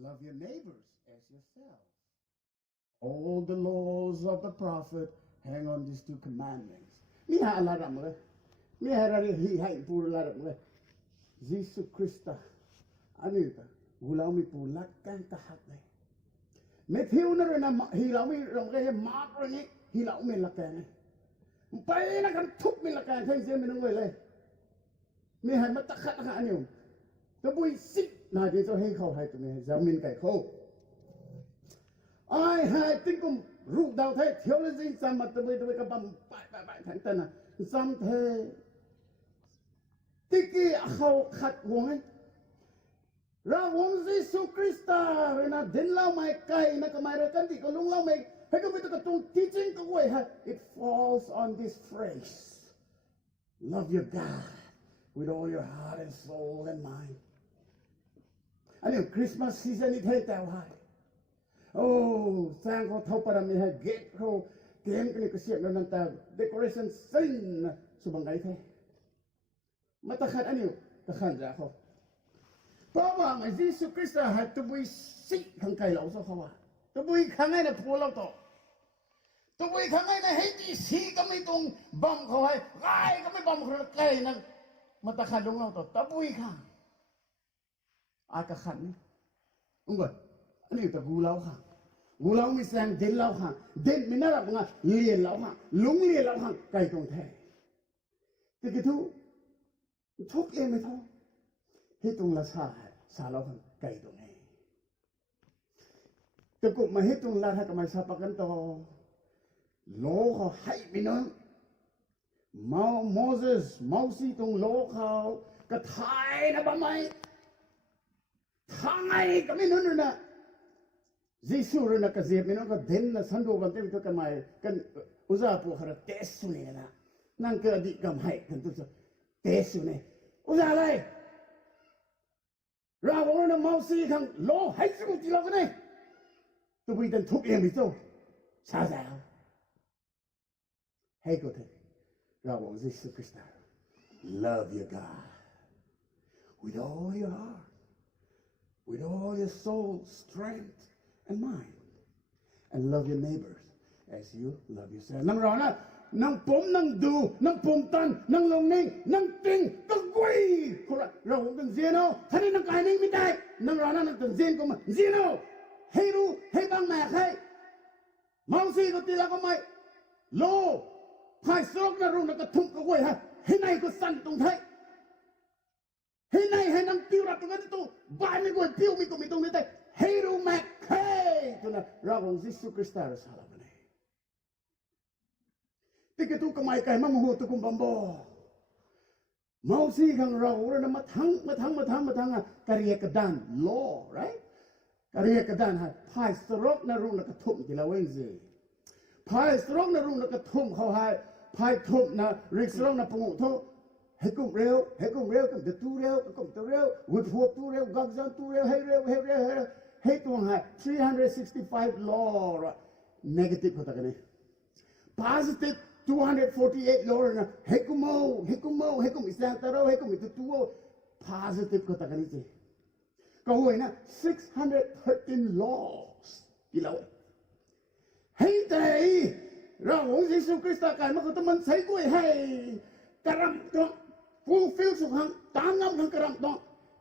Love your neighbors as yourself. All the laws of the prophet hang on these two commandments. Mi ha alaram le. Mi ha rari hi hai pur alaram le. Jesus Christa. Anita. Gulau mi pulat kan kahat le. Matthew na rin na hilaw mi rong kaya Mark rin ni hilaw mi lakan. Pai na kan thuk mi lakan kay siya minungwe le. Mi hai matakhat ka anyo. Tabuy sit na dito hay khâu hay tụi mình giáo minh cái khâu. Ai hai tính cùng rụt đầu thế thiếu là gì sao mà tụi cái bầm bại thằng tên à xăm thế. Tí kia khâu khát huống ra huống Jesus Christa rồi na đến lâu mày cày na cái mày rồi cái gì có lung lâu mày hay có biết cái tung teaching cái quay ha it falls on this phrase love your God with all your heart and soul and mind. Anh em Christmas season it hết tao hai. Oh, sang có thâu para mi hai gate khâu kiến cái này cái xiên nó nâng tao decoration xinh số bằng cái thế. Mà ta khát anh em ta khát ra không? Bảo rằng là Jesus Christ hay tụi bui xích thằng cây lão sao không à? Tụi bui khang ấy là phù lão tổ. Tụi bui khang ấy là hết gì xí cái mấy tung bom không hay gai cái mấy bom không cây nè. Mà ta khát đúng lão tổ tụi bui khang. Ai cả khăn không vậy anh ấy ta gu lão mi sang đến lão hàng đến mình nói là bằng liền lão hàng lúng liền lão hàng cây công thể thì cái thu thuốc em mới thôi hết tung là xả lão hàng cây công này từ cục mà hết tung là hai cái máy sáp cái to lỗ họ hay mình nói Moses si tung lỗ họ cái thái nó bấm mày thằng này cái mình nói nè Jesus rồi nè cái gì mình nói cái đến là sanh đồ văn tên cái mày cái uza po khara test này nè năng cái đi cầm hay cái tu test này uza lại ra vô nó mau si thằng lỗ hay sự gì lo cái này tôi bây giờ thuốc em bị sao sao sao hay có thể ra vô Jesus Christ love your God with all your heart with all your soul, strength, and mind. And love your neighbors as you love yourself. Nang rõ na, nang pom, nang du, nang pom tan, nang long ning, nang ting, nang quay. Rồi cũng từng riêng đâu, thế nên nang cái ning mi tai. Nang rõ na, nang từng riêng của mình, riêng đâu. Hay ru, hay băng mẹ hay. Mong si có tila có mày. Lô, phải sốc na ru, nang cái thùng cái quay ha. Hay này có sẵn tung thấy. Hay này hay năng tiêu ra tụi cái tụi bài mình gọi tiêu mình cũng mình đây hay ru mẹ hay tụi nó ra vòng Jesus Christ ra sao là vậy thì cái tụi cái cái mà mua tụi cũng bầm bò mau si khang rau rồi nó mà thắng à cái đàn law right cái đàn ha phai stroke na ru nó cái thùng thì là vậy gì phai stroke na ru nó cái thùngเขาhay phai thùng na rig stroke na phụ thôi hay cùng rêu cùng tu rêu wood hoop tu rêu gag zan tu rêu hay tuang hai 365 law negative होता कने positive 248 law ना hay cùng isang taro hay cùng itu tuo positive होता कने से कहूँ है ना 613 laws किलाओ hay tay ra वो यीशु क्रिस्ता का मग तो मन सही कोई है karam to fulfill su hang tangam hang karam to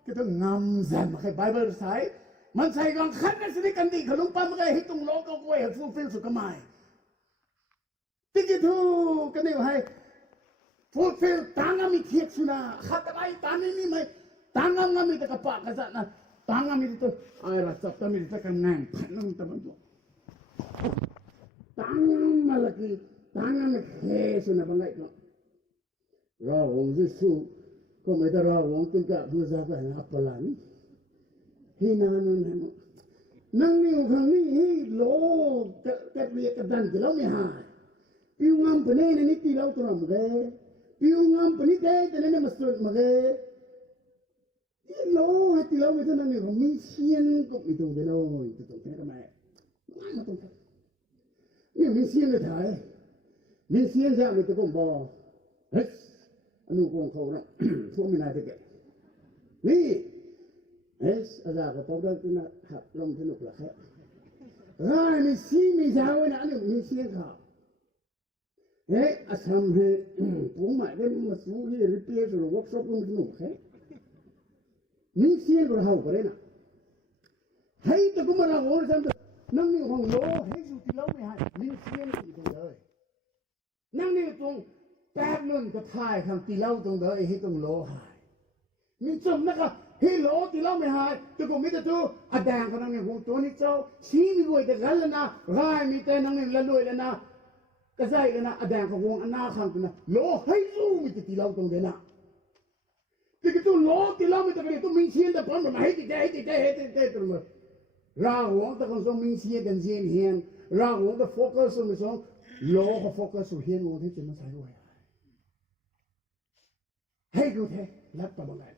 kita ngam zam kai bible sai man sai gang khat na sini kan di khalung pa magai hitung lo ko ko fulfill su kamai tiki thu kan ni hai fulfill tangam mi thiet suna khat ai tani ni mai tangam ngam ta ka pa ka sa na tangam mi to ai ra sap ta mi ta kan nang phanang ta ban to tangam malaki tangam he suna bangai no ra wong Giêsu có mấy ta ra wong tin cả vừa ra phải là apalan hi na nang niu khang ni hi lo cái việc cái đàn cái lo mi ha piu ngam pene ni ti lo tu ram ge piu ngam pene ke te ne mas tu ma ge hi lo he ti lo mi tu na mi ko mi sien ko mi tu de lo tu tu ke ma ma tu mi sien le thai mi sien ra mi tu ko bo hết anh nuôi con thâu đó số mình này thì kệ ní เอ๊ะอะไรก็ต้องได้ที่นะครับลมสนุกเหรอครับร้ายมีซีมีเจ้าไว้นะนี่มีเสียงข่าวเอ๊ะอาสามเฮผมหมายถึงมาสู้ที่รีเพย์หรือเวิร์กช็อปลมสนุกครับมีเสียงก็เฮาก็ได้นะให้ตะกุมาราวน์ทำนั่งนี่ห้องโลให้สุดที่เราไม่ให้มีเสียงที่ตรงเลยนั่งนี่ตรงแป๊บนึงก็ถ่ายคำที่เราตรงเลยให้ตรงโลหายมีจมนะครับให้โลที่เราไม่หายตะกุมิตรตัวอดังก็นั่งนี่ห้องตัวนี้เจ้าชีมีรวยแต่กันแล้วนะรายมีแต่นั่งนี่ละรวยแล้วนะก็ใช่แล้วนะอดังก็ห้องอันน่าขังกันนะโลให้สู้มีแต่ที่เราตรงเดียนะที่ก็ตัวโลที่เราไม่ตะกันตัวมีเสียงแต่พร้อมมาให้ติดใจตรงเลยRawong tak konsum mingsi dan zien hian. Rawong tak fokus on misong lo ka fokus on hian ngong hit mas haru ya. Hey good hey, lap pa bangai.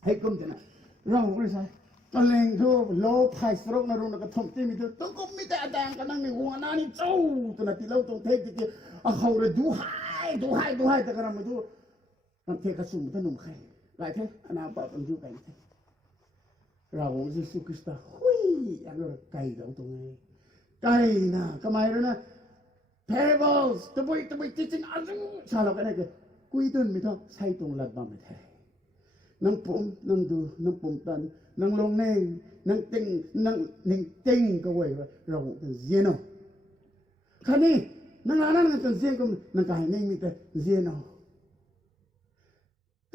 Hey kum jana. Rawong ni sai. Kaleng tu lo phai strok na rung na ka thom ti mi tu. Tu kum mi ta adang ka nang ni huang na ni chau. Tu na ti lo tong thei ti a khau re du hai ta karam mi tu. Nam the ka sum ta num khai. Lai the ana pa pam ju kai the. เราเยซูคริสต์หุยอันนั้นไกลเราตรงนี้ไกลนะทำไมล่ะนะ parables ตะบุยจริงๆอะไรชาเรากันได้ก็คุยตุนไม่ต้องใช้ตรงหลักบ้างไม่ได้นั่งผมนั่งดูนั่งผมตันนั่งลงเน่งนั่งติงนั่งนิ่งติงก็ไว้เราเป็นเซียนคราวนี้นั่งร้านนั่งเป็นเซียนก็นั่งกายนิ่งมีแต่เซียน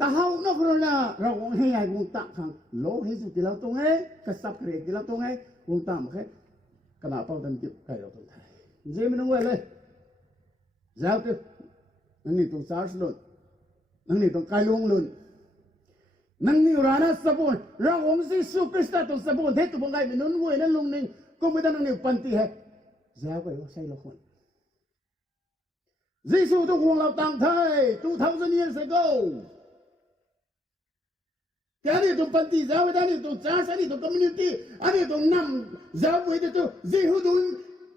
แต่เขานอกเราเราให้ใหญ่วงตาขังโลให้สุดที่เราตรงไหนกระสับกระเรกที่เราตรงไหนวงตาไม่แค่ขนาดเป้าตันจิบใครเราตรงไหนเจไม่ต้องไว้เลยเจ้าตัวนั่งนี่ตรงสารสลุนนั่งนี่ตรงไกลลงลุนนั่งนี่ร้านสบุนเราองค์เยซูคริสต์ตรงสบุนเทตุบงไงมีนุ่นวยนั่นลุงนิ่งก็ไม่ต้องนั่งนี่ปันตีให้เจ้าก็ใช่เราคนเยซูตัวของเราตั้งไทย2,000 years ago Kali tu panti zawa tadi tu casa ni tu community ani tu nam zawa itu tu zihudun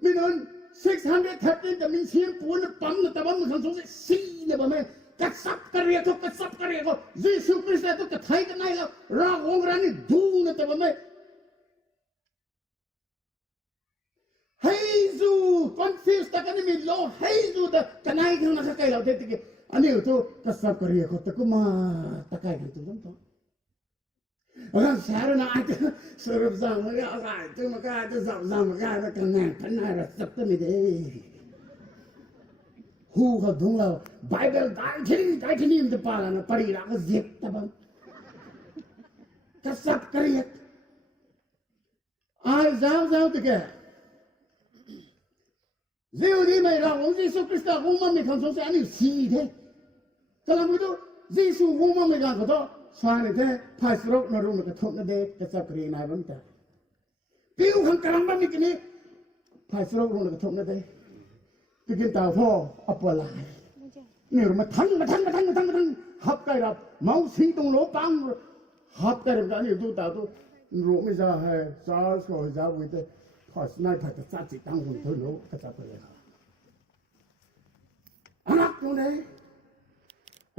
minun 613 the min sien pun pam na tabam kan so si ne ba me kasap karya ko Jesus Christ tu ka thai ka nai la ra ong rani dung na tabam me Heizu confused ta kan mi lo heizu da kanai kan na kai la te ti ani tu kasap karya ko ta kuma ta kai kan tu dum Orang sekarang ada suruh zaman orang itu maka ada zaman maka kenal pernah resep tu ni deh. Hu kau dunglau Bible dah ini di depan na pari lah kau zip tabang. Kasap keriak. Jauh tu ke. Zio ni mereka orang Yesus Kristus umam mereka sosial ni sih deh. Kalau begitu Yesus umam mereka kata Soalnya teh pas rok naruh nak thok na deh kasap keri nai bang ta. Piu khang karang bang ni kini pas rok nak thok na deh. Bikin tahu po apa lah. Ni rumah thang hap kai rap mau si tung lo pang hap kai rap ni tu tahu tu rumah ni sah hai sah so sah wite pas nai pas tak cik tang pun tu lo kasap keri. Anak tu ni.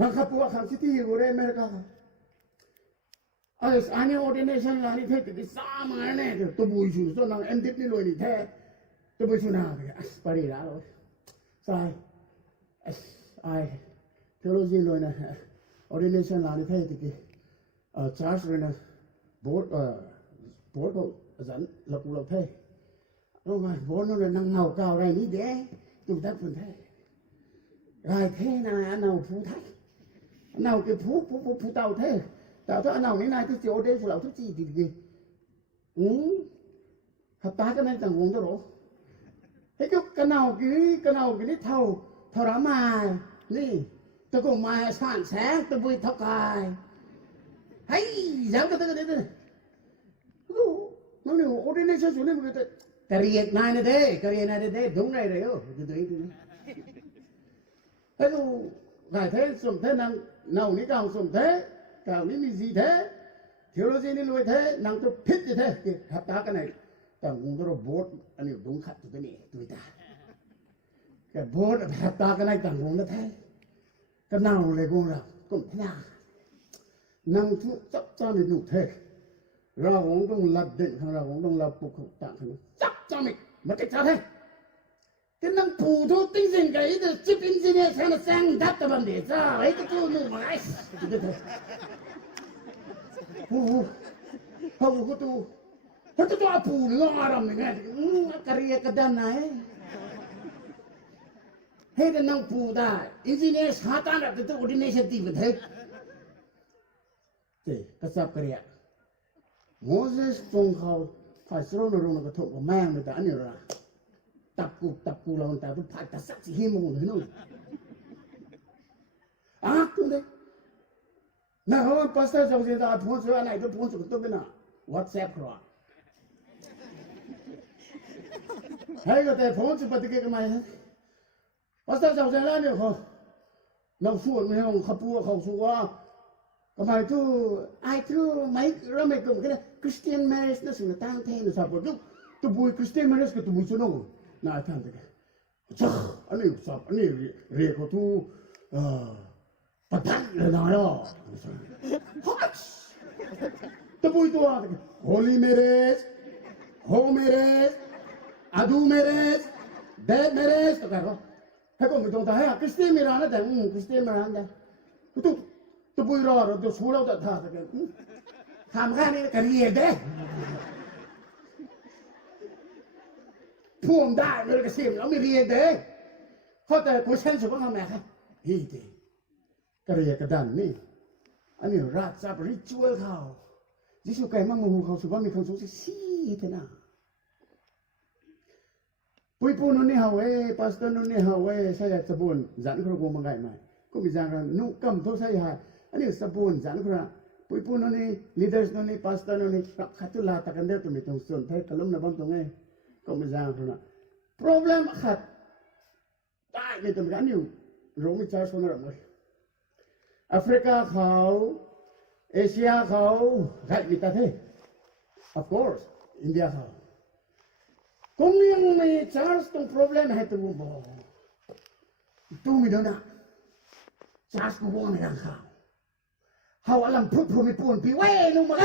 Rangkap buat khang siti gore mereka. As any ordination lani the ti sama ne to buisu so nang endip ni loi ni the to buisu na as pari la lo sai as I theology loi na ordination lani the ti church re na board ko zan la pu la the lo ma board no nang ngau cao rai ni de tu ta phun the rai the na nau phu thai nau ke phu tao the Tạo cho anh nào này tôi chịu đây phụ lão tôi chỉ gì hợp tác cái này chẳng uống cho đủ thế cái nào cái thầu đó mà đi tôi cũng mà sản sáng tôi vui thóc cài hay giáo cái này nó nếu ordination xuống đây cái riêng này đây đúng này đấy từ đấy thế đâu ngài thế sum thế nào ní cao sum thế cao ní gì thế theology ní lùi thế năng tôi phết như thế hợp tác cái này tầng cũng có board anh hiểu đúng khát cái này tôi ta cái board hợp tác cái này tầng cũng nó thế cái nào lại cũng là cũng thế nào năng thuốc chấp cho nên đủ thế เราคงต้องรับเด่นของเราคงต้องรับปุกต่างกันจับจอมิกมันก็จะให้ก็นั่งปูทุกติ้งสิ่งกันอีเดจิปินจิเนี่ยฉันแซงดับตะบันเดจ้าไอ้ตัวนู้นมาไอ้ปูเขาก็ตัวปูเนื้ออารมณ์เนี่ยกระเรียกระดานไหนให้แต่นั่งปูได้อินจิเนียร์หาตาแบบตัวอุดิเนชั่นตีมันเถอะเจ๊กระซับกระเรียโมเสสตรงเขาฝ่ายสโลนรงก็ถูกกับแม่ไม่แต่อันนี้ละตับกูเราแต่ทุกฝ่ายแต่สักสิ่งมึงเลยนู่นคุณเด้นะเขาพาสเตอร์จะเอาแต่พูดส่วนไหนก็พูดส่วนตัวเป็นอะWhatsApp ครัวให้ก็แต่พูดส่วนปฏิกิริยาไม่พาสเตอร์จะเอาแต่ละเนี่ยเขาเราสู้ไม่ให้เขาพูดเขาสู้ว่าก็หมายถึงไอ้ที่ไม่เราไม่ก็คือคริสเตียนแมริสนั่นสิ่งต่างๆที่เราสับปะรดตัวบุยคริสเตียนแมริสก็ตัวบุยชนงน่าท่านเด็กจ้าอันนี้สับอันนี้เรียกเขาตัวปะทันเลยนะย่อฮัชตัวบุยตัว Holy Marriage Home Marriage Adu Marriage Dead Marriage とかやろให้คนไม่ต้องแต่ให้คริสเตียนไม่ร้านนะแต่คริสเตียนไม่ร้านแต่ตัวบุยรอเราตัวสู้เราแต่ท่าแต่กันทำแค่นี้กันเรียนเด้พูดได้เลยก็เสียมเราไม่เรียนเด้เขาแต่กูเช่นสุภาพทำไมครับฮีเด้ก็เรียนกระดันนี่อันนี้ราชาริชวลเขายิสุไก่มั่งมือเขาสุภาพมีคำสงสัยสีเท่านั้นปุยปูนุ่นนี่ฮาวเว่พาสเตอร์นุ่นนี่ฮาวเว่ใช่ไหมสบุนจันทร์ครูกูมังไงไหมกูมีจังกันนุ่งกำทุกใช่ไหมอันนี้สบุนจันทร์ครูปุยปูนุ่นนี่ลีดเดอร์นุ่นนี่พาสเตอร์นุ่นนี่ขัดตุลาตะกันเดียวตัวมีตรงส่วนไทยกลุ่มนับตรงไงก็มีจังกันนะ problem ขัดได้ในตัวกันอยู่โรมิชาร์สคนละมั้งแอฟริกาเขาเอเชียเขาได้มีแต่เท่ of course อินเดียเขาคงยังไม่ชาร์สต้อง problem ให้ตัวบ่ตัวมีโดนนะชาร์สก็ว่าไม่รังเขาเขาอารมณ์พูดไม่พูดพี่เว้ยนุ่มมาเ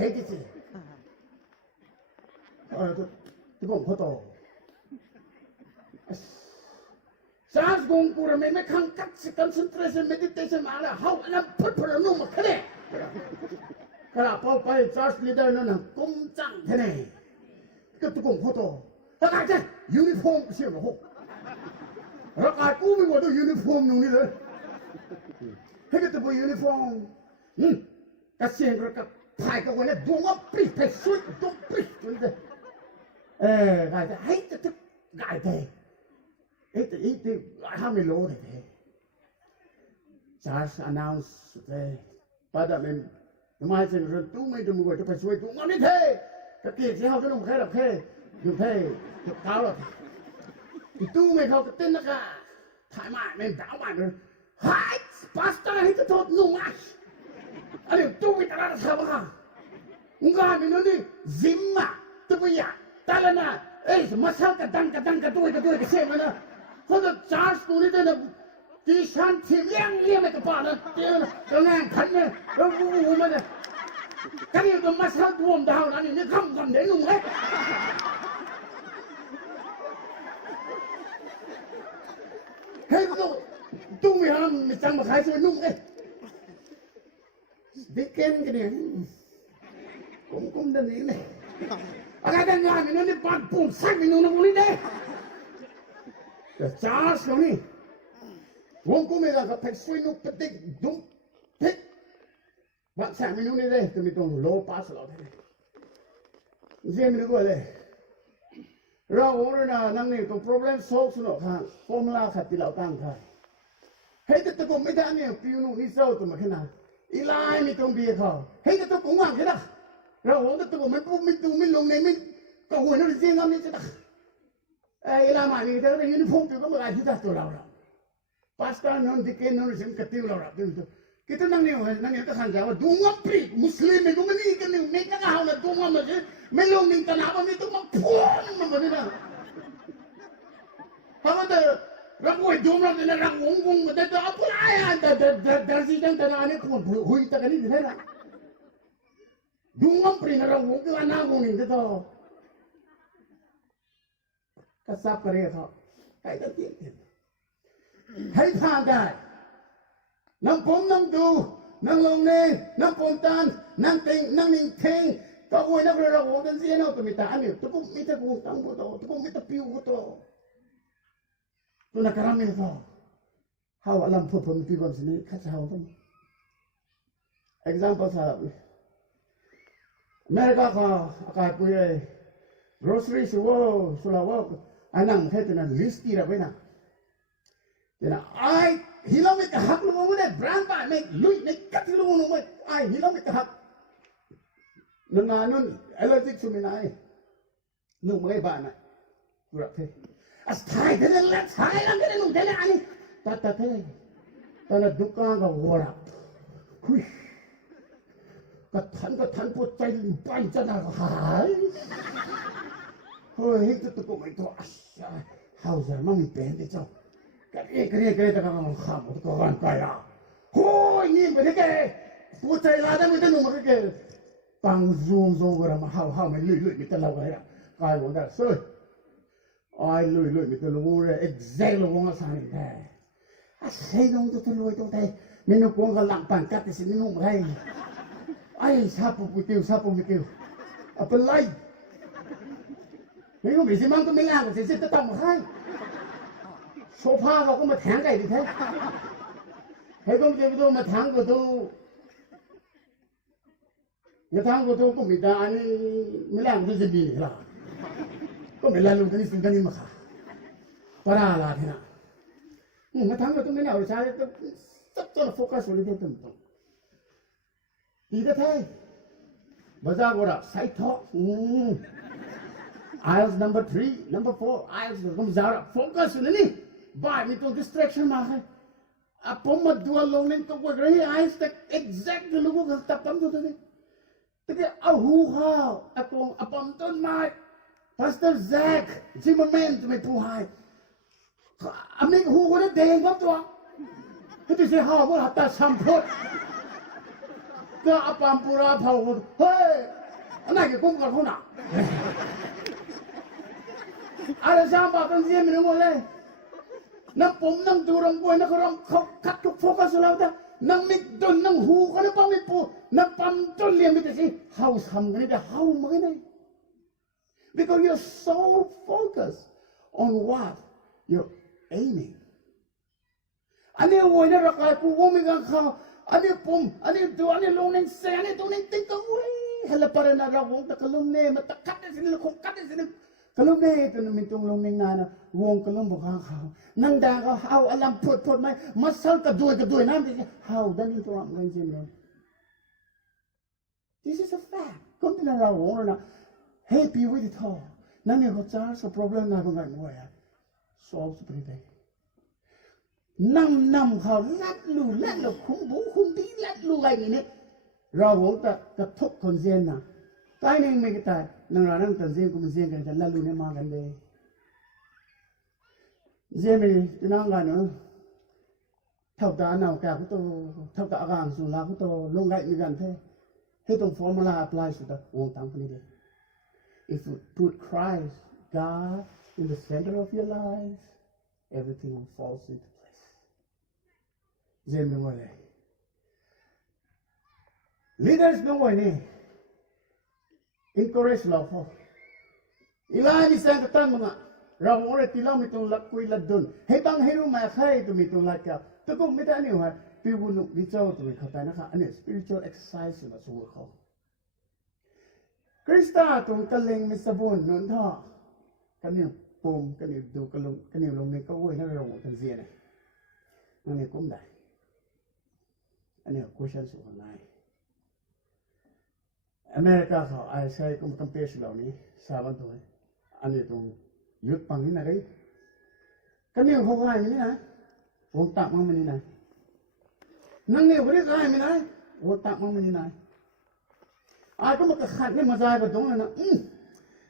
ฮ้ยที่สิตัวผมเขาโตชาร์สกงกูระไม่ขังกัดสิ concentration meditation มาแล้วเขาอารมณ์พูดนุ่มมาแค่ไหนกระเป๋าไปชาร์สลีดเดอร์นั่นน่ะก้มจังแค่ไหนก็ตัวผมเขาโตถ้าใครจะยูนิฟอร์มเสียงหกราคากูไม่หมดตัวยูนิฟอร์มนู่นนี่เลยให้ก็ตัวยูนิฟอร์มกระเสียงกระถ่ายกับวันนี้ดวงว่าปิดไปสุดดวงปิดเลยไงแต่ให้จะทึกไงแต่ไอ้ห้ามไม่รู้เลยCharles announced เปิดมันไม่ใช่เรื่องตู้ไม่ดูมือจะไปช่วยตู้มันนี่เท่กระเกียดที่เขาจะลงแค่แบบแค่อยู่แค่จุดเท้าหรอกตู้ไม่เขาก็เต้นนะค่ะถ่ายมาไม่ด่ามาเลยหายพาสต้าให้จะโทษนุ่มอ่ะอันนี้ตู้ไม่ตลาดทำค่ะงานมันนี่ซิมอ่ะตัวไปอ่ะตาละนะมาเช่ากระดังกระตุ้ยกระเซ็งนะเขาจะจ้าสตูนี่เนี่ยดิฉันทีเลี้ยงไม่กระป๋านะเจ้านะกระแงขันเนี่ยแล้ววูมันเนี่ยกันนี่ก็มาเช่าดวงดาวนั่นนี่คำเดี๋ยวนุ่มเลยเฮ้ยตู้ไม่ทำไม่จังมาขายช่วยนุ่มเลยดิเกนกันเนี่ยกุ้มเดินนี่เลยอะไรกันงานนี่นี่ปั่นปุ่มใส่ไปนู่นนู่นนี่เด้แต่จ้าสนี่วงกูไม่ได้ก็เพชรสวยนุ่มเป็นเด็กนุ่มเพชรบัดใส่ไปนู่นนี่เด้จะมีตรงโลปัสเราได้เสียไม่รู้เลยเราโอ้ยนะนั่งนี่ตรง problem solve สนุกค่ะ formula ขัดที่เราตั้งค่ะเฮ้ยแต่ตัวกูไม่ได้เนี่ยฟิวนู่นนี่เศร้าตัวมาขนาดอีไลน์มีตรงเบียร์เขาเฮ้ยแต่ตัวกูว่างแค่ไหนเราโอ้แต่ตัวกูมันพูดไม่ดูไม่ลงในไม่ก็หัวนั่นเสียงน้ำนี่จะอีไลน์มานี่แต่เรายูนิฟอร์มตัวก็ไม่ได้ที่จะตัวเราพาสต้านั่นดิเกนนั่นสิ่งกัดที่เราตัวkita nang kita kan jawab dunga pri muslim itu meni kan ni mereka ngah na dunga macam melong ni tanah apa ni tu mampun macam mana apa tu ragu dunga ni ragu unggung macam tu apa ayah dari sidang tanah ni pun hui tak ni mana Dungam prin orang mungkin anak mungkin itu kasap kerja tu kayak tu tiap hai phan dah nang pom nang du nang long ne nang pom tan nang ting nang ning ting kau boleh nak berada orang sini nak tu minta ane tu pun minta pun tang pun tu pun minta piu pun tu nak keram ni tu how alam pun piu pun sini kacau how pun example sahaja Mereka akan punya grocery store, sulawak, anang saya tu nak list tidak benar. Jadi, I hilang mereka hak lu mungkin brand pak, mereka lui, mereka kat lu mungkin, I hilang mereka hak. Nenganun allergic suminai, nu mereka bana, kurang teh. As thai dah let thai lang dah nu dah ani, tak teh, tanah duka kau warak, hui. Katan pun cai limpai jana hai. Hoi itu tu kau itu asya. Hauser mami pendek cau. Kerja tak kamu kamu tu kan kaya. Hoi ni pendek. Pucai lada kita nomor ke. Pang zoom orang hau lui kita lau kaya. Kaya bodoh so. Ai lui kita lu exact lu orang sana ni. Asai dong tu lui tu teh. Minum kau kalau pangkat di sini nomor hai. Ay, sapo mikir. Apa lagi? Ini mesti mang tu milang, sesi tetap mahal. Sofa kau mah thang kaya di thai. Hei kau jadi tu mah thang kau tu, thang kau tu kau minta ani milang tu jadi lah. Kau milang tu ni sudah ni macam, parah lah ni nak. Thang kau tu milang orang cari tu, tak fokus oleh tu tu. Tidak thay, bazaar orang side talk, aisles number 3, number 4, aisles kamu zara fokus ni, bah ni tu distraction mah. Apa mat dua longeng tu kau kerana aisles tak exact dulu kau tak tahu tu ni. Tapi ahuha, atau apa tu mai, Pastor Zack, Zimmerman tu mai puhai. Ambil hu kau ni dengap tu. Itu sih hawa hatta samput. Ke apa ampura pau, hei, anak ke kong kau nak? Ada siapa kan dia minum oleh? Nak pom nang turang boy nak orang kau kat tu fokus lah dah. Nang mik don nang hu kan apa mik pu, nak pam don liam itu sih haus ham kan dia haus macam ni. Because you're so focused on what you're aiming. Ani boy nak rakai pu, umi kan kau. Ani pom, ani tu, ani loneng se, ani tu neng tinggal weh. Hela para na rawong tak kalung ne, mata kat di sini, kong kat di sini. Kalung ne tu mintung loneng nana, wong kalung bukan kau. Nang dah kau hau alam put mai, masal kedua nanti hau dan itu orang ganjil. This is a fact. Kau tidak rawong na happy with it all. Nani kau cari so problem na kau ngai moya, solve seperti itu. Namเขาลัดลู่คุ้มบูคุ้มดีลัดลู่อะไรนี่เราแต่กระทบคนเสียนะตายนี่ไม่ก็ตายนั่งนั่งกันเสียกุมเสียกันจะลัดลู่เนี่ยมากันเลยเสียไม่จะนั่งกันเนาะเท่าตาหนาวแก่เขาโตเท่าตาอากาศสูงลาเขาโตลงไงมีกันเท่ให้ตรงฟอร์มูลา apply สุดวงตามคนนี้เลย if you put Christ God in the center of your life everything will fall into Jem dong boleh. Leaders dong boleh. Encourage lah kau. Ilah ni saya kata mana. Ram orang tilam itu lakui ladun. Hebang heru macam itu itu lakau. Tapi kita ni orang piwunuk dicau tu kata nak ane spiritual exercise lah semua kau. Krista tu kaleng misabun nun thah. Kani pom kani du kalung kani long ni kau boleh nak ram kan zia ni. Nani kum dah. Ani question soalan ni. Amerika kau, saya kum compare selau ni, sahabat tu, ani tu youth pang ni nak. Kan ni orang kaya ni lah, orang tak mang ni lah. Nang ni orang kaya ni lah, orang tak mang ni lah. Aku mak khat ni mazai betul na.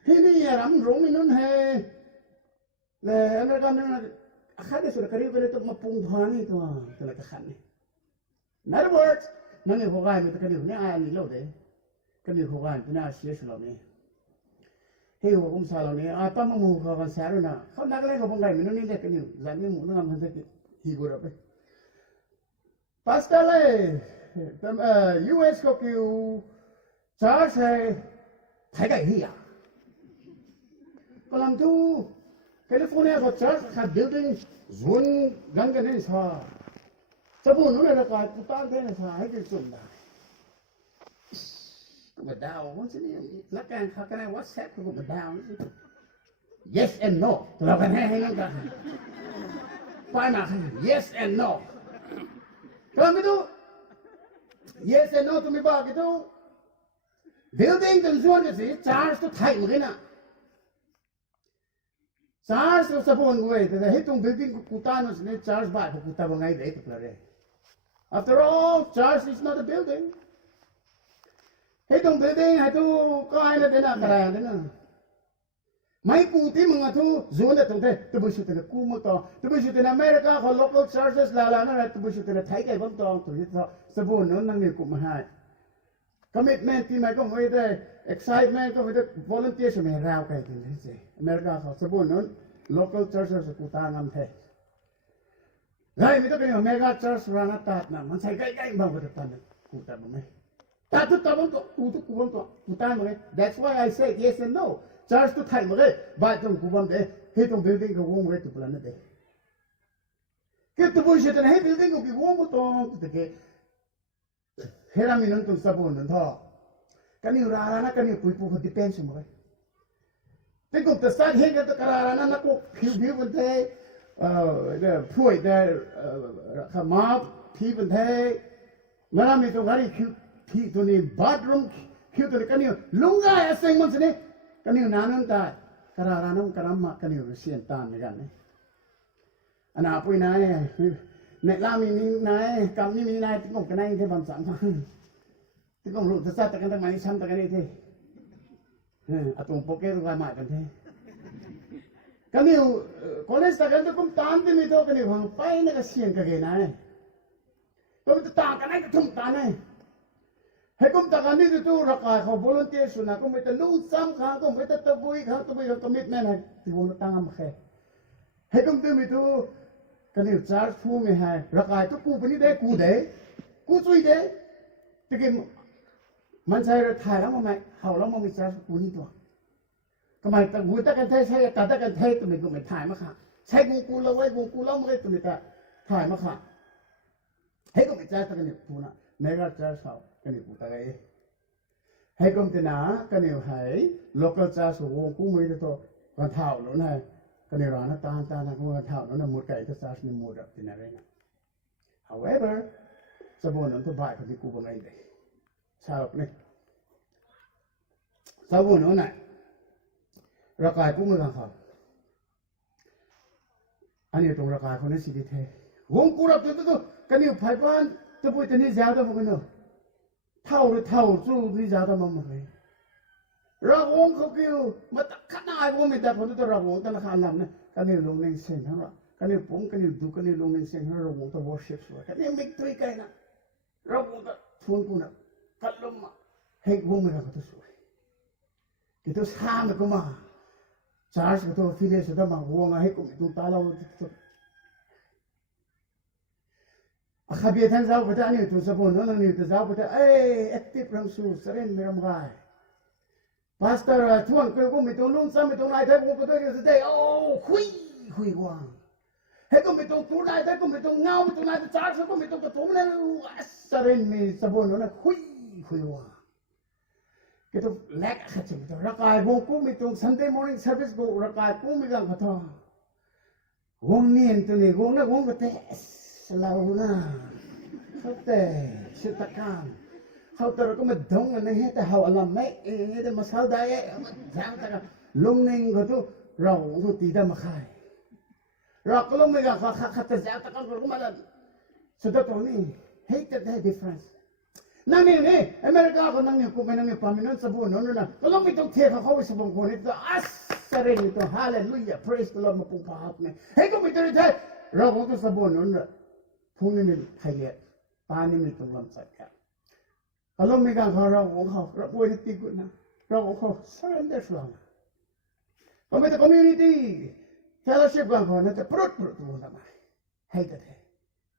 Ini ya ram rong minun hai. Le Amerika ni khat ni sudah kerja beri tu mapung dhani tu, tu nak khat ni. In other words, nang ni orang kaya ni tu kerja ni ayah ni lo deh. ก็มีคนกันที่น่าเสียสละนี้เฮ้ยหัวกุ้งสาเหล่านี้ตั้มมือเขากันแสบเลยนะเขานักเล่นเขาบังไงมันนี่เด็กกันอยู่หลังนี้หมุนงามทันทีฮีกูรับไปปัสตาเล่แต่US ก็คิวจ้าใช่ไทยกันเฮียก็ลำทูแคลิฟอร์เนียก็จ้าขัดบิลดิ้งส่วนกันกันนี่ซ่าจะพูดนู่นเลยละกันกูตั้งใจนะซ่าให้กินสุดได้ก็มาดาววันนี้แล้วกันเขากันใน WhatsApp ก็มาดาว yes and no เรากันให้นั่นกันไปมา yes and no kalau gitu yes and no तुम्हें बात gitu building dan zone sih charge tu thai mungkin na charge tu sabun gue tapi hitung building kuta nu sini charge baik kuta bangai deh tu pelare after all charge is not a building hitung building itu kau ada dena kerana dena mai kuti mengatu zone tu teh tu bersih tu kumu tu bersih tu Amerika kalau local charges lala na tu bersih tu Thai kai bang tong tu itu sabun nu nang ni kumahai commitment ที่มันก็ไม่ได้ excitement ก็ไม่ได้ volunteer ใช่ไหมเราใครกันเลยสิอเมริกาเขาสมบูรณ์นั้น local churches กูตางามเท่ไงไม่ต้องเป็นอเมริกา church ร้านตัดนะมันใช่ใกล้ๆบ้างก็จะตัดกูตัดบ้างไหมตัดทุกตัดบ้างก็กูบ้างก็กูตางมั้ง that's why I say yes and no church ทุกไทยมั้งเลยบ้านตรงกูบ้างเด้ให้ตรง building ก็วงไว้ทุกคนนั่นเด้คือตัวบุญเชื่อแต่ให้ building ก็กี่วงก็ตรงแต่แกเฮรามินันตุสบูนนั่นท่อกันนี่รารานะกันนี่ปุยปุยคนที่เป็นสมัยแต่กูแต่สัตว์เห็นกันตะการานะนักกูผิวบนเทเดี๋ยวพูดเดี๋ยวขมาผิวบนเทเมื่อมีตรงนั้นผิวตัวนี้บาร์รูมผิวตัวนี้กันนี่ลุงไงเสียงมันสิเนี่ยกันนี่นานันตายการานะกันน้ำมากันนี่รู้เสียงตานเหมือนกันเนี่ยอันนั้นปุยนายในลามีนี่นายกำนี่มีนายที่ผมกันนายที่บางสังมาที่ผมรู้จะสัตว์ตะกันทำไมช้ำตะกันนี่ที่อาตรงโปเกตรงกันมากันที่กันนี่คอลเลจตะกันที่ผมตามที่มีตัวกันนี่ผมไปนี่ก็เสียงกันนายก็มันจะตามกันนายก็ทุ่มตานี่ให้ผมตะกันนี่ตัวรักษาเขาบริเวณสุนัขก็ไม่ต้องนู่นซ้ำข้างก็ไม่ต้องตะบุยข้างตะบุยเขาตะมิดแม่นายที่ผมตั้งมาแค่ให้ผมตัวมีตัวกันนี่จ้าฟูไม่ให้รักษาทุกกูเป็นนี่ได้กูเด้กูช่วยเด้แต่กินมันใช่เราถ่ายแล้วมันไม่เขาแล้วมันไม่จ้ากูนี่ตัวทำไมแต่กูตะกันเทใช่ตาตะกันเทตัวมันก็ไม่ถ่ายมาค่ะใช่กูเราไว้กูแล้วมันก็ตัวมันจะถ่ายมาค่ะให้ก็ไม่จ้าตะกันนี่กูนะไม่ก็จ้าเขากันนี่กูตะกันให้ก็ไม่น่ากันนี่ให้ local จ้าสูงกูไม่ได้ตัวกันเท่าหรือไงกันนี่ร้านตานะก็กันเท่านั้นนะหมดไก่ที่จ้านี่หมดแบบที่นั่นเอง however สมบูรณ์นั้นตัวบ่ายคนที่กูบังไงเลยชาวนี่สมบูรณ์นั้นน่ะราคากูไม่กันเขาอันนี้ตรงราคาคนนี้สิที่เท่วงกูรับตัวกันนี่ไพ่บ้านจะพูดแต่นี่ยาวตัวมันกันเนาะเท่าหรือเท่าสู้นี่ยาวตัวมันเลยเราวงเขาคิวมาตักขนาดวงไม่ได้ผลตัวเราวงแต่ละขนาดนั้นกันนี่ลงในเส้นทั้งหมดกันนี่ผมกันนี่ดูกันนี่ลงในเส้นทั้งเราวงตัว worship สวยกันนี่มิกตุยกันนะเราวงตัวทุนกูนะกัดลมมาให้วงไม่ได้ก็ตัวสวยที่ตัวสร้างก็มาcharge ก็ตัวฟิเลสตัวมาวงให้กูไม่ต้องตาเราตัวข้าเบียท่านเจ้าพระเจ้านี่ตัวสมบูรณ์นั่นนี่ตัวเจ้าพระเจ้าactive รังสูเสร็จไม่รำคาญ pastor ช่วงกูไม่ต้องนุ่งซ้ำไม่ต้องนายเทกูก็ต้องอยู่ที่โอ้คุยว่างให้กูไม่ต้องตัวไหนแต่กูไม่ต้องเงาไม่ต้องไหนแต่จ้าฉันกูไม่ต้องกระตุ้นเลยสเรนมีสมบูรณ์นั่นคุยว่าก็ต้องเล็กขัดจังตัวรักไอ้วงกูไม่ต้อง Sunday morning service กูรักไอ้กูไม่กันขัดท้อวงนี้ตัวนี้วงนั้นวงก็เตะสลาวนะเขาเตะชิตกันเขาแต่เราก็ไม่ดงอันนี้แต่เขาอะไรไม่แต่มาสาวได้ยังแต่ก็ลงนิ่งก็ตัวเราตัวตีได้มาขายเราก็ลงไม่กันขัดแต่ยังแต่ก็รู้มาแล้วสุดท้ายตรงนี้ hate that difference นั่นนี่อเมริกาก็นั่งอยู่กูไม่นั่งอยู่ปามินันสบู่นั่นนะก็ลงไปตรงเทียเขาไปสบู่คนนี้ตัวอัสเรนตัวฮาเลลูยา praise the Lord มาปุ่งพาหักเนี่ยเฮ้ยก็ไม่ได้ใช่เราบอกตัวสบู่นั่นแหละพวกนี้มีไทยปานี่มีตรงลำไส้กัน kalau mereka kalau orang boleh tidur na, orang surrender selama. Kalau kita community fellowship kan kau nanti perut tu sama, hai dah,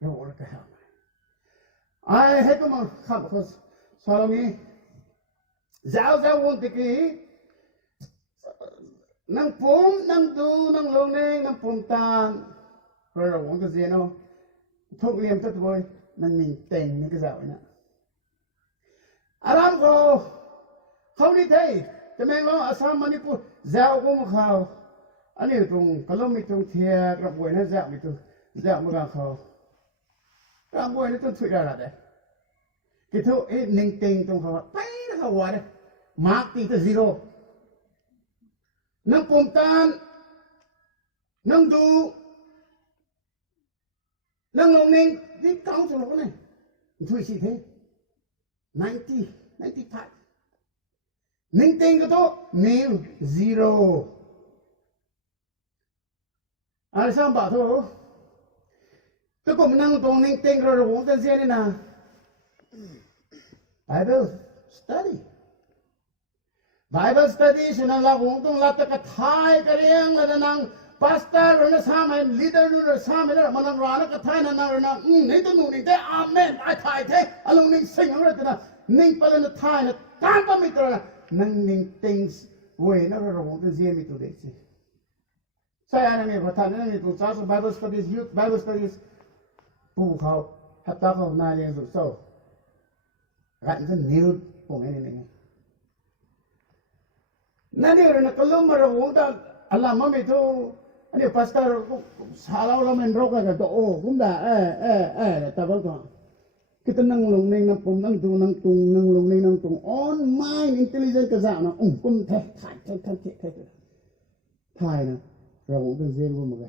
orang kehal. Ai hai tu mah kam kau selalu ni, jauh orang tiki, nang pum nang du nang long neng nang pum tan, orang tu zeno, thuk liam tu boy, nang ning teng ni kesal na. Alam ko, kau ni tay, temeng lo asam Manipur, jauh ko makau, ani tung kalau mitong tiak rabuai na jauh mitu, jauh makau kau, rabuai ni tu tuh dah ada, kita ning ting tung kau, pai na kau ada, mark itu zero, nang puntan, nang du, nang longning, ni kau tu lo ni, tuh isi tay. 90, 95. Ning ting ko to, nil, zero. Alasang ba to? Ito ko menang tong ning ting ko ro kung siya ni na. Bible study. Bible study sinang la kung tong lata ka thai ka riyang la nang pastor ro na sama leader ro sama na manang rana ka thai na na nei to nu ning te amen ai thai te along ning sing ro na ning pala na thai na tamba mi to na nang ning things we na ro ro to zie mi to de si saya na mi bata na mi to sa Bible studies youth Bible studies pu khao hatta khao na le zo so ran zo new po ngai ni na ni ro na kalum ro wo ta alam ma mi to ani pastor salah lo men ro ka to oh kum da ta ba ko kita nang long neng nang pom nang du nang tung nang long neng nang tung on mind intelligent ka za na kum thai na ra wo kan zen wo ma ga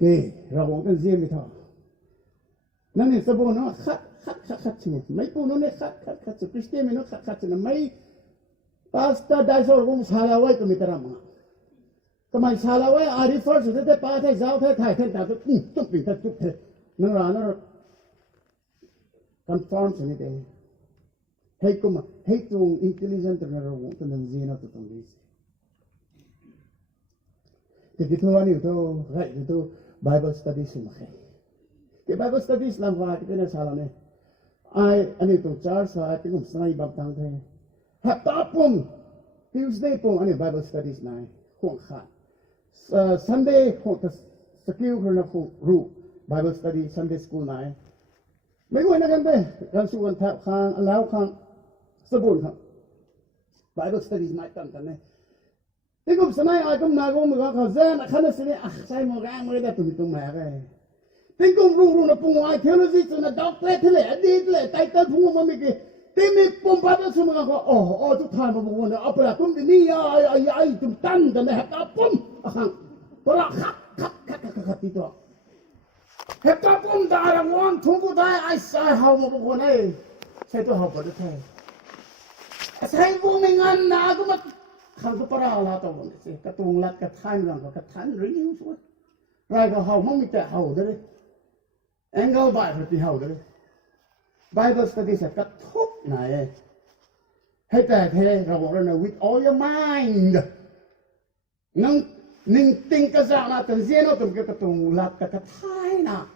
ke ra wo kan zen mi tha nang ni sa bo no khat chi mai pu no ne khat chi kristen mi no khat chi na mai pastor dai so kum salah wai ko mi tara ma kamai salah wai a refer to the pa thai zao thai ta to tuk pi ta tuk the nang ra nó confirm se ni de hei kuma hei tu intelligent na ro tu nang zina tu tong dis te ki thwa ni to rai tu Bible studies ma khai ke Bible studies lam wa ki na sala ne ai ani tu char sa ti kum sai bab tang the ha ta pum Tuesday pum ani Bible studies nai khong kha Sunday khong ta skill khna khu ru Bible study Sunday school nai mấy người nó gần đây làm sự quan thảo khang allow khang sabun khang Bible studies nai tam tam này thế cũng sáng nay ai cũng nói cũng có khảo gian là khăn là sai một cái mới đã tụi mẹ cái thế cũng ru nó bung ai theo nó gì cho nó doctor thế này đi thế này tay tay bung mà mình cái thế mình bung bắt nó xong mà có chút time mà bung nó ấp là cũng đi ai tụi tan cái này hấp bung khang tôi là khắc tí đó hết ta bung đã là ngon thùng của ta ai sai hậu mà bung này sai tôi học vào được thế sai bung mình ăn na cũng mà khang tu para la to bon se ka tung lat ka than rang ka than ri yu so rai ka hau mong mi ta hau de angle by for ti hau de Bible study se ka thok nai hai ta the ka bo na with all your mind nang ning ting ka za na tan zia no tum ka tung lat ka thai na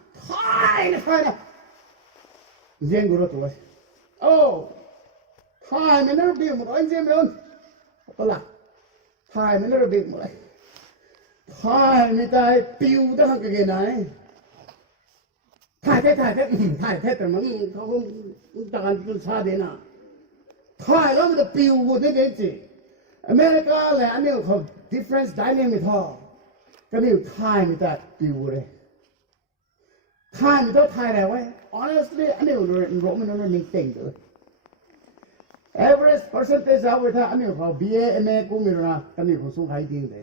zien guru tu oh thai me na bi mo anh zien me có là thai mới nó bị một này thai người ta piu đó cái này thai thếแต่มันเขาต่างกันชาเดน่ะthaiแล้วมันจะปิวหมดเลยสิอเมริกาแหละอันนี้เขา difference dynamic ท่อก็นี่thaiมันจะปิวเลยthaiมันต้องthaiแล้วไว้ honestly อันนี้เราไม่มีเต็งเลย average percentage of it I mean for BA MA kumira kani khusung hai ding de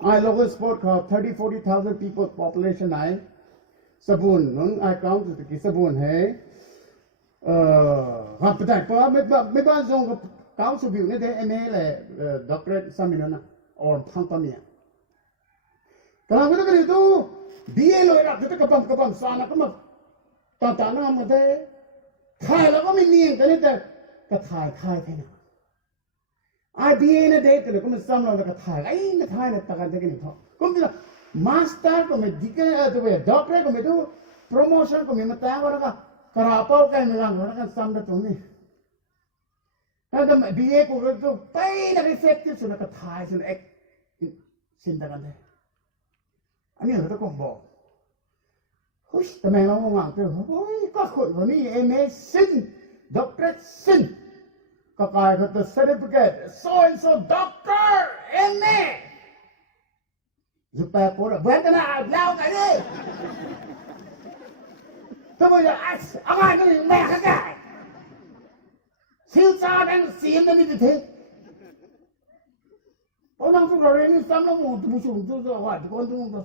I local sport called 30-40,000 people population I sabun nung I count to ki sabun hai ha patai pa me ba zong count to view ne de MA le doctorate samina or phampamia kala ko to BA lo ra to kapam sana kama ตอนนั้นมันได้ถ่ายแล้วก็ไม่เนียนกันนี่แต่ก็ถ่ายแค่นั้นIBA เนี่ยเด็กแต่ก็มันซ้ำเราแล้วก็ถ่ายไอ้ไม่ถ่ายเนี่ยตะกันตะกันนี่พอก็มีละมาสเตอร์ก็ไม่ดีกันตัวด็อกเตอร์ก็ไม่ดูโปรโมชั่นก็ไม่มาแต่งว่าก็กระเป๋ากันไม่กันว่าก็ซ้ำได้ตรงนี้แล้วแต่BA ก็ดูไปนะรีเฟกต์สุดแล้วก็ถ่ายสุดเอ็กสินตะกันเลยอันนี้เราต้องบอกเฮ้ยแต่แม่เรามองตัวเฮ้ยก็คนวันนี้เอเมซินด็อกเตอร์ซินก็กลายเป็น certificate so and so doctor เอ็มเอจะแปลปวดเบื่อกันนะแล้วกันดิตัวมันจะอะไรก็ยังแม่ข้ากันสิวจ้าเป็นเสียงกันนี่ดิเถอะพอนั่งสุราเรนนี่ซ้ำแล้วมึงตัวชุ่มตัวว่าที่คนตัวมึงตัว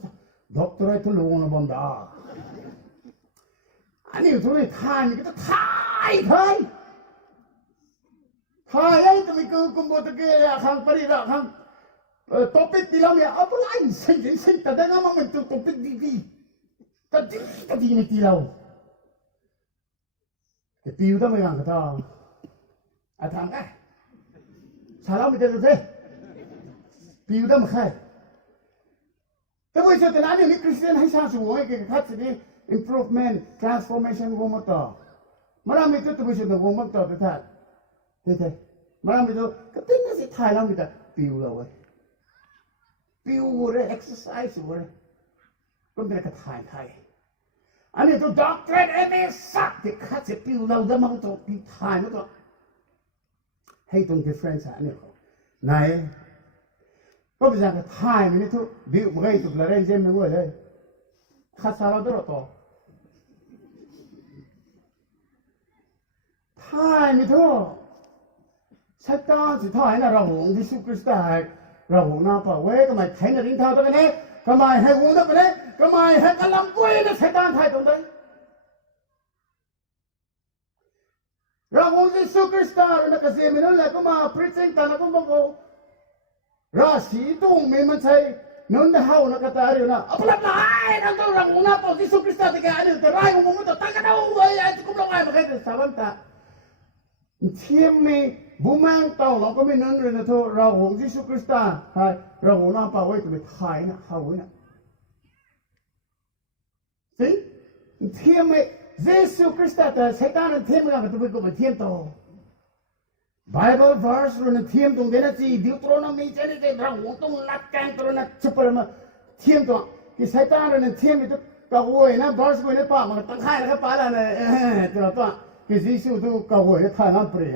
ด็อกเตอร์ที่ลุงนะบอมดาอันนี้ตัวนี้ท่านี่ก็ท่ายถ่ายจะมีกุมโบตะเกียข้างปริระข้างท็อปิกที่เราเนี่ยเอาไปไล่สิ่งแต่ได้นะมันเป็นท็อปิกดีแต่ดีไม่ที่เราแต่ปีอยู่ต้องไม่กันก็ต้องอาทำกันชาเราไม่ได้เลยปีอยู่ต้องไม่ใช่แต่ว่าจะนั้นเนี่ยคริสเตียนให้ชาติสวยเกี่ยวกับสิ่ง improvement transformation วงมาต่อมาเราไม่ต้องตัวเชื่อวงมาต่อแต่ท่านเฮ้ยมาเราไม่ต้องก็เป็นนั่นสิถ่ายเราไม่ได้ปิวเราเว้ยปิวเว้ย exercise เว้ยก็ไม่ได้ก็ถ่ายอันนี้ตัว doctorate เอ็มเอสักที่ข้าจะปิวเราแต่มันต้องปิวถ่ายมันก็ให้ตรง difference อันนี้ไหนก็ไม่ใช่ก็ถ่ายมันนี่ทุกบิวมันก็ถูกละเรนเจมไม่เว้ยเลยข้าสารตัวต่อถ่ายมันทุกชัดตาสิถ่ายนะเราหงที่สุคริสต์ได้เราหงน้าป่าเว้ยก็ไม่แข่งกันริ้งเท้าตัวกันเนี่ยก็ไม่ให้หงตัวกันเนี่ยก็ไม่ให้กันลำกุ้ยนะชัดตาถ่ายตรงนั้นเราหงที่สุคริสต์ได้เราก็เสียไม่รู้เลยก็มา preaching แต่เราก็บอกว่าราศีตุ้งมีมันใช่นั่นเฮานะก็ตายอยู่นะเอาไปละลายนั่นต้องเราหงน้าป่าที่สุคริสต์ได้กันเนี่ยแต่ไรหงมันต้องตั้งกันเอาไว้ไอ้ที่กุมลงไอ้มาแค่แต่สามวันตาเทียมมีบุมังเต่าเราก็ไม่นั่นเลยนะทุกเราหงที่สุคริสต์ใช่เราหงน้าป่าไว้ตัวไปถ่ายนะเขาไว้นะสิเทียมมีเยซูคริสต์แต่ใช้ตาเนี่ยเทียมกันตัวไปก็มาเทียมต่อ Bible verse เราเนี่ยเทียมตรงนี้นะจีดิวตรอนมีเจนี่เจเราหงต้องนัดกันตัวนั้นชุบไปมาเทียมตัวที่ใช้ตาเนี่ยเทียมไปตัวก็โวยนะ verse ไว้ในป่ามันตั้งให้แล้วก็ป่าแล้วเนี่ยตัวตัวที่ยิสุตัวก็โวยถ่ายน้ำปรี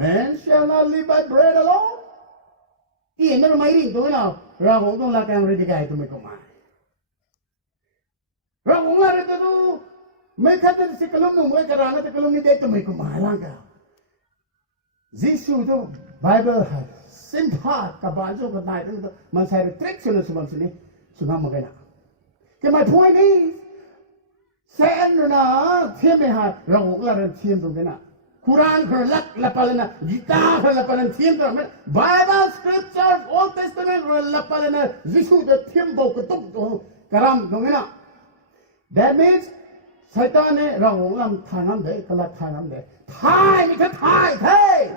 Man shall not live by bread alone ที่นั่นไม่ริ่งตัวเราเราคงต้องละกันรีบไปตัวไม่ก็มาเราคงละเรื่องตัวไม่ขัดสิกลุ่มนุ่มไว้กระดานนั่นกลุ่มนี้เด็กตัวไม่ก็มาล่างกันยิสุตัว Bible ให้ simple กับบ้านจุกได้ตัวมันใช้ทริคสุดๆนี่สุดมากเลยนะแค่ my point is เส้นนะเทียมไม่หาเราคงละเรื่องเทียมตรงนี้นะQuran kerlak lapalana, Gita kerlapalan tiam kerana, Bible scriptures, Old Testament kerlapalana, Jisu the tiambo ketuk karam dongena. That means Satan ne rangulam thanam de, kalak thanam de. Thai ni ka Thai, hey.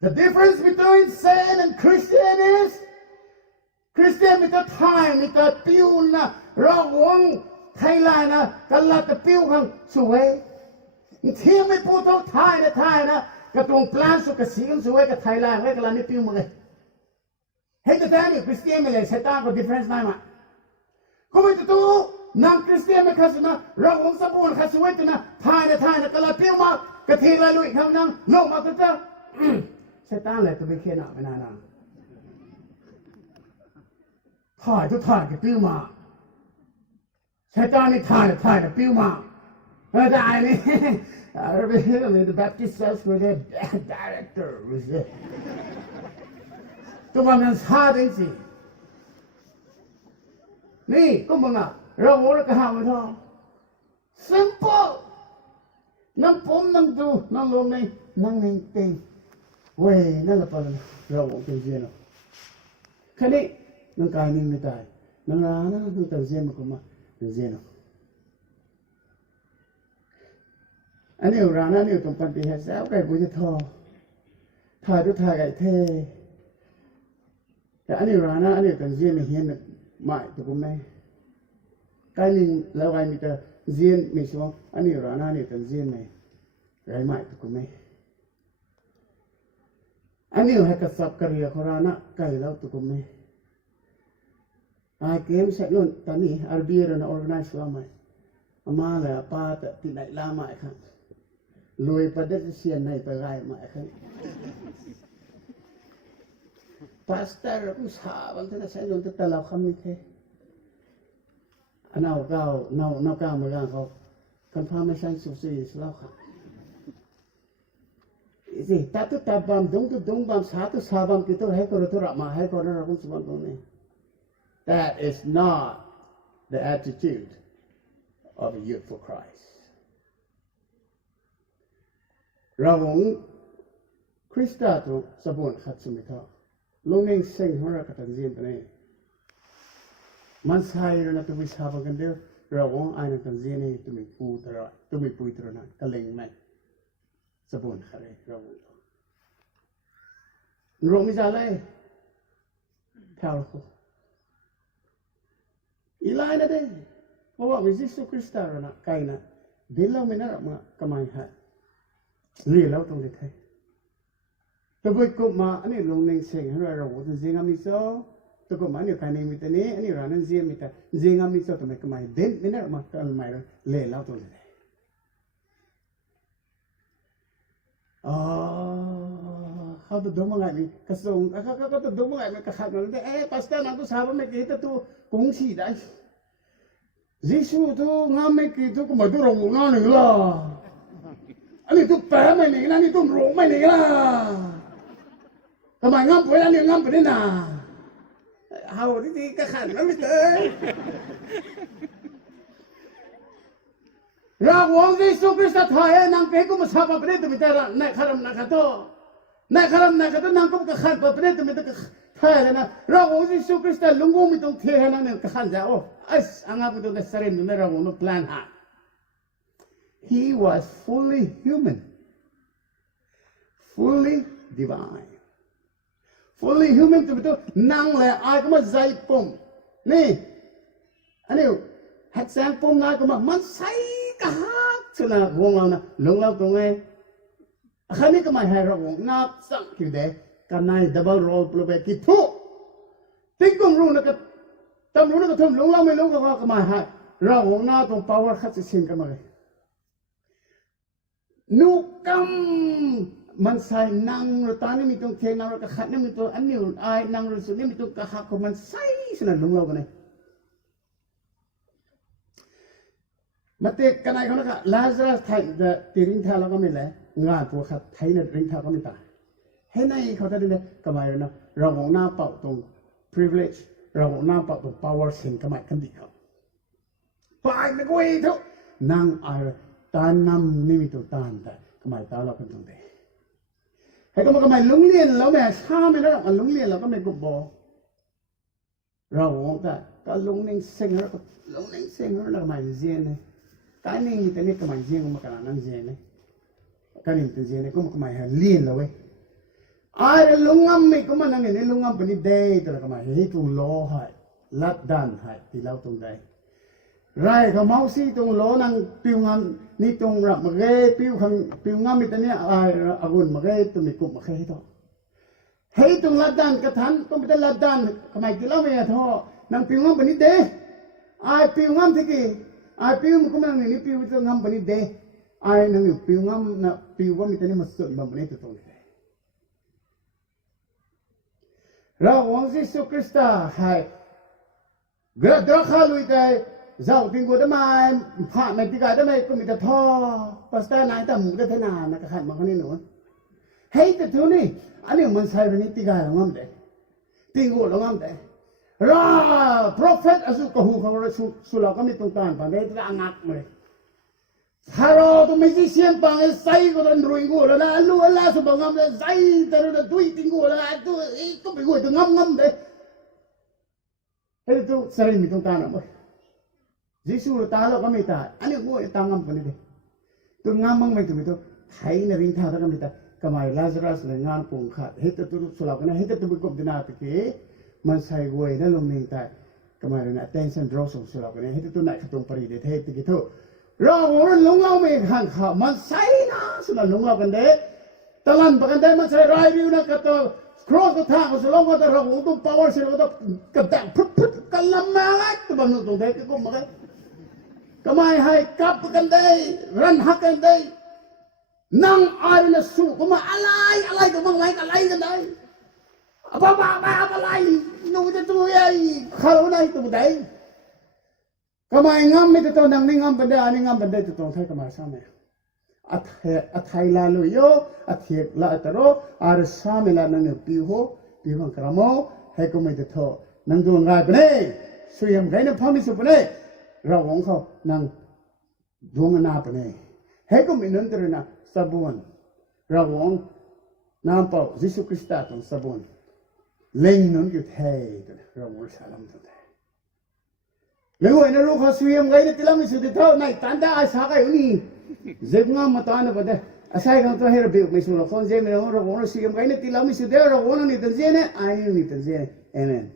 The difference between Satan and Christian is, Christian ni ka Thai ni ka piu na, rangwang Thailand na, kalak ka piu kang suway. เทียมไม่พูดต้องถ่ายนะกระตรงปลาสุกสีกันสวยกับไทยแลนด์ไว้กับเราไม่ปิ้วมาเลยเห็นแต่แต่นี่คริสเตียนไม่เลยเซต้าก็ดิฟเฟรนซ์ได้มาก็ไม่ตัวนำคริสเตียนไม่ขัดสนะเราหงสมบูรณ์ขัดสวยตัวนะถ่ายนะก็เราปิ้วมากระเทียมลุยคำนั้นลงมาตัวเจ้าเซต้าเลยตัวไม่เขียนไม่นานถ่ายกับปิ้วมาเซต้านี่ถ่ายกับปิ้วมาได้นี่the Baptist Church with the director was it ตัวมันซาดิสินี่ก็มึงอ่ะเราโง่ก็หามันท้อ simple นั่งผมนั่งดูนั่งลงในนั่งนิ่งเต็งเว้ยนั่นแหละปะเราโง่จริงๆนะแค่นี้นั่งกายนิ่งไม่ตายนั่งร้านนั่งดูแต่เสียมันก็มาจริงๆนะ อันนี้ร้านนั้นนี่ตรงปันตีให้แซวไก่บุญทอถ่ายทุกถ่ายไก่เทแต่อันนี้ร้านนั้นอันนี้เป็นเจียนไม่เห็นไม่ถูกไหมไก่ลิงแล้วไก่มีแต่เจียนไม่สวงอันนี้ร้านนั้นนี่เป็นเจียนไหมไก่ไม่ถูกไหมอันนี้ให้กระสับกระเรียขร้านนั้นไก่แล้วถูกไหมเกมเสร็จนู่นตอนนี้อาร์บีเรนออร์แกไนซ์แล้วไหมมาแล้วป้าแต่ที่ไหนล่ามาอีกครั้งรวยประเดี๋ยวเสียในไปไล่มาอีกครั้งพาสเตอร์กูสาบันที่นั่นใช้นู่นแต่เราคำนี้แค่น่าเก้าน่าเก้าเมื่อกี้เขาคันพาไม่ใช่สุสีสแล้วค่ะสิแต่ตุตาบัมดงตุดงบัมสาตุสาบัมกิโตให้คนรู้ระมาให้คนรู้คุณสมบัติตรงนี้ That is not the attitude of a youth for Christ. เราหวังคริสต์ตัวสมบูรณ์ขัดสมิทาลงในเส้นของเราขัดเจียนตัวนี้มันใช่เราตัววิชาบางกันเดียวเราหวังไอ้นั่นกันเจียนนี่ตัวมีปูตระตัวมีปุยตระนั้นก็เล็งมันสมบูรณ์ขัดเลยเราหวังเราไม่จะเลยเท่าไหร่อีไลน์นั่นเองเพราะว่าวิจิสุคริสต์เรานะใครนะเดี๋ยวเราไม่น่ามากำไมฮะเรียนแล้วตรงนี้ใครตัวกุยกุมาอันนี้ลงในเสียงเราว่าตัวเสียงมิโซตัวกุมาอันนี้ใครเนี่ยมิตรเนี่ยอันนี้ร้านนั้นเสียงมิตรเสียงมิโซตัวไม่กำไมเด่นไม่น่ามากำไมเราเรียนแล้วตรงนี้เขาตัวดมอะไรนี่กระทรวงเขาตัวดมอะไรนี่กระขัดนั่นแต่ปัสตานั่นตัวสาบไม่กี่ตัวกงสีได้ยิสูตัวงามไม่กี่ตัวก็มาตัวรงงานหนึ่งละอันนี้ตัวแปะไม่หนีนะนี่ตัวรงไม่หนีละทำไมงามไปอันนี้งามไปได้น่ะเอาที่กระขัดนั่นไม่เจอเราหวังยิสูคริสต์ไทยนั่งเกย์ก็มาสาบไปได้ตัวไม่ได้ละในขรมนักขัดตัวในขรมนักขัดตัวนั่งก็กระขัดไปได้ตัวไม่ได้ไทยเลยนะเราหวังยิสูคริสต์ลุงกูไม่ต้องเทให้นั่นเนี่ยกระขัดจะโอ้anggap itu dasarnya mereka mau plan hak. He was fully human, fully divine, fully human tu betul. Nang le, aku mah zai pom. Ni, ani, hak sang pom nak aku mah man sai kahak cina wong lau na, long lau tu ngai. Akhirnya kemai hai rawong nak sang kide, karena double roll pelbagai kitu. Tinggung rung nakตำรวจก็ทุ่มลงเราไม่ลงก็ว่าก็มาให้เราหงหน้าตรงเป้าว่าขัดสินกันมาเลยนุกัมมันใส่นางรตานี่มีตรงเทนางรกขัดนี่มีตัวอันนี้ไอ้นางรสุนี่มีตรงกระหักของมันใส่สนั่นลงเรากันเลยมาเตะกันไหนเขานะคะลาซารัสไทยจะตีริงท่าเราก็ไม่เลยงานพวกขัดไทยเนี่ยริงท่าก็ไม่ตายให้ในเขาจะได้ก็ไม่เลยนะเราหงหน้าเป่าตรง privilegeเราหน้าปัดตัว power เสียงกระไรกันดีครับไปไม่กุยทุกนั่งอะไรตานนำนี่มีตัวตานแต่กระไรตาเราเป็นตรงไหนให้ก็มากระไรลุงเลียนแล้วแม่ช้าไม่แล้วมันลุงเลียนเราก็ไม่กบเราแต่ก็ลุงนิ่งเซ็งแล้วก็ลุงนิ่งเซ็งแล้วกระไรเจียนเลยการนิ่งแต่นี่กระไรเจียนก็มากระไรนั่งเจียนเลยการนิ่งตัวเจียนเลยก็มากระไรเลียนแล้วเว้ยไอ้ลุงงามไม่ก็มันนั่งเนี่ยลุงงามเป็นนิดเดียวแต่ละก็มาเฮ้ยตัวล้อให้ลัดดันให้ที่เราตรงใดไรเขาเมาซี่ตรงล้อนั่งปิวงามนี่ตรงรับมาเกยปิวงามมีแต่เนี่ยไอ้อากุนมาเกยตัวมีกุบมาเกยต่อเฮ้ยตรงลัดดันกระทันก็ไม่ได้ลัดดันทำไมที่เราไม่ท่อนั่งปิวงามเป็นนิดเดียวไอ้ปิวงามที่กี่ไอ้ปิวมันก็มันนั่งนี่ปิวตรงงามเป็นนิดเดียวไอ้นั่งอยู่ปิวงามนะปิวว่ามีแต่เนี่ยมาสุดแบบนี้ตัวตรงนี้เราหวังยิสุคริสต์ให้กระดักขาลุยใจเจ้าติงกูได้ไหมผ่านไม่ติกาได้ไหมก็มีแต่ท่อปัสตาไหนแต่หมูได้เท่านานักขันมาคนนี้หนูเฮ้ยแต่ทุกนี่อันนี้มันใช่เป็นนิติกาหรืองั้นเด้ติงกูหรืองั้นเด้ราพระเฟตอสุกหูของเราสุราก็มีตรงกลางฝั่งนี้จะงักเลยถ้าเราต้องไม่ใช่เสียงปังใส่ก็ต้องรุยกูแล้วนะลูกอะไรสุบงามเลยใส่แต่เราดุยติงกูแล้วตัวก็ไปกูตัวงามเลยเฮ้ยตัวสริมีตรงกลางนะมั้ยยิสูรตาเราก็ไม่ตายอันนี้กูตามงามคนนี้เด้ ตัวงามมั่งไม่ตัวไม่ตัวไทยนรินทาตะกันไม่ตากำไมลาซารัสเลยงานปุ่งขาดเฮตตุสุลากันนะเฮตตุบุกบดินาตะเกมันใส่กวยนั่นลงนิ่งแต่กำไมเรื่อง attention draw ส่งสุลากันนะเฮตตุไหนขตรงปรีเดเทตะเกทุเราลงเราไม่ห่างข่าวมันใส่นะสุนันลงเรากันเด้ตะลันปกันเด้มันใส่ไรวิวนะก็ตัวครอสตัวทางสุลาก็ตัวเราอุ้ม power สิเราตัวกระแทกพุทกันละมาไงตัวมันตรงเด็กก็มาไงกำไมให้กับกันได้รันหักกันได้นั่งอายนะสู้ก็มาอะไรก็มาไว้อะไรกันได้อะไรนู่นจะตัวใหญ่เขาไหนตัวใดกำไมงามไม่ตัวนั่งนี่งามบันไดอันนี้งามบันไดตัวตรงไทยกำไมซ้ำเนี่ยอัฐไทยลาลุยโยอัฐเอกลาตโรอาร์ซ้ำลานั่งพิวหังกระโมให้ก็ไม่ตัวนั่งดูง่ายไปเลยสุยามไงเนี่ยพามิสุไปเลยเราของเขานั่งดวงนาไปเลยให้ก็ไม่นั่นตัวนะsabun rawong nampa Yesus Kristus tong sabun leng nun ki thai rawong salam tu thai lego ina ro khasuyam gai de tilam su de thau nai tanda a sa kai uni zebnga matana bade asai gang to her be me su lo khon je me ro rawong suyam gai ne tilam su de rawong ni tan je ne ai ni tan je amen